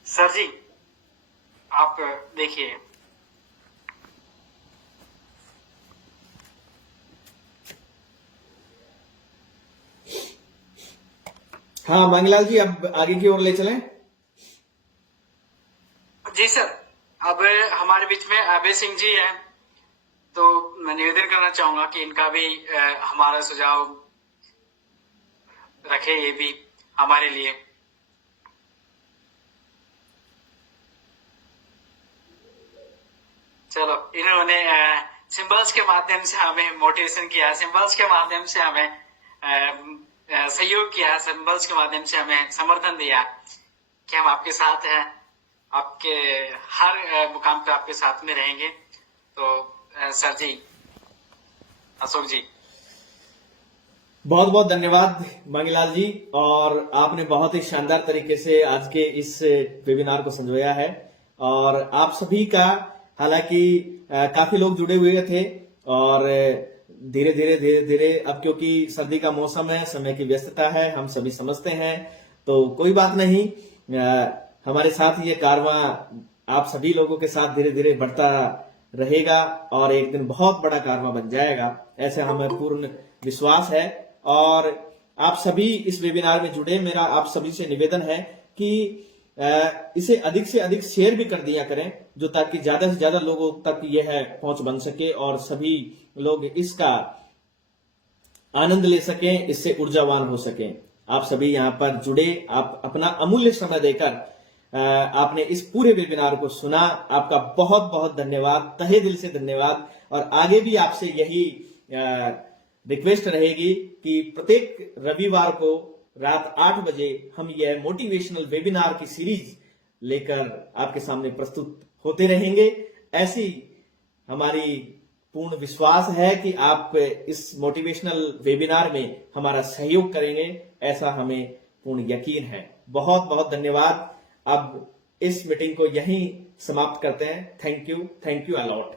सर जी आप देखिए, हाँ मांगलाल जी, अब आगे की ओर ले चलें। जी सर। अब हमारे बीच में अभय सिंह जी हैं, तो मैं निवेदन करना चाहूंगा कि इनका भी हमारा सुझाव रखे, ये भी हमारे लिए। चलो, इन्होंने सिंबल्स के माध्यम से हमें मोटिवेशन किया, सिंबल्स के माध्यम से हमें सहयोग किया, सिंबल्स के माध्यम से हमें समर्थन दिया कि हम आपके साथ हैं, आपके हर मुकाम पे आपके साथ में रहेंगे। तो सर जी, अशोक जी, बहुत बहुत धन्यवाद मांगीलाल जी, और आपने बहुत ही शानदार तरीके से आज के इस वेबिनार को संजोया है। और आप सभी का, हालांकि काफी लोग जुड़े हुए थे और धीरे धीरे अब क्योंकि सर्दी का मौसम है, समय की व्यस्तता है, हम सभी समझते हैं, तो कोई बात नहीं, हमारे साथ ये कारवां आप सभी लोगों के साथ धीरे धीरे बढ़ता रहेगा और एक दिन बहुत बड़ा कारवां बन जाएगा, ऐसे हमें पूर्ण विश्वास है। और आप सभी इस वेबिनार में जुड़े, मेरा आप सभी से निवेदन है कि इसे अधिक से अधिक शेयर भी कर दिया करें, जो ताकि ज्यादा से ज्यादा लोगों तक यह पहुंच बन सके और सभी लोग इसका आनंद ले सकें, इससे ऊर्जावान हो सकें। आप सभी यहाँ पर जुड़े, आप अपना अमूल्य समय देकर आपने इस पूरे वेबिनार को सुना, आपका बहुत बहुत धन्यवाद, तहे दिल से धन्यवाद। और आगे भी आपसे यही रिक्वेस्ट रहेगी कि प्रत्येक रविवार को रात 8 बजे हम यह मोटिवेशनल वेबिनार की सीरीज लेकर आपके सामने प्रस्तुत होते रहेंगे। ऐसी हमारी पूर्ण विश्वास है कि आप इस मोटिवेशनल वेबिनार में हमारा सहयोग करेंगे, ऐसा हमें पूर्ण यकीन है। बहुत बहुत धन्यवाद। अब इस मीटिंग को यहीं समाप्त करते हैं। Thank you a lot.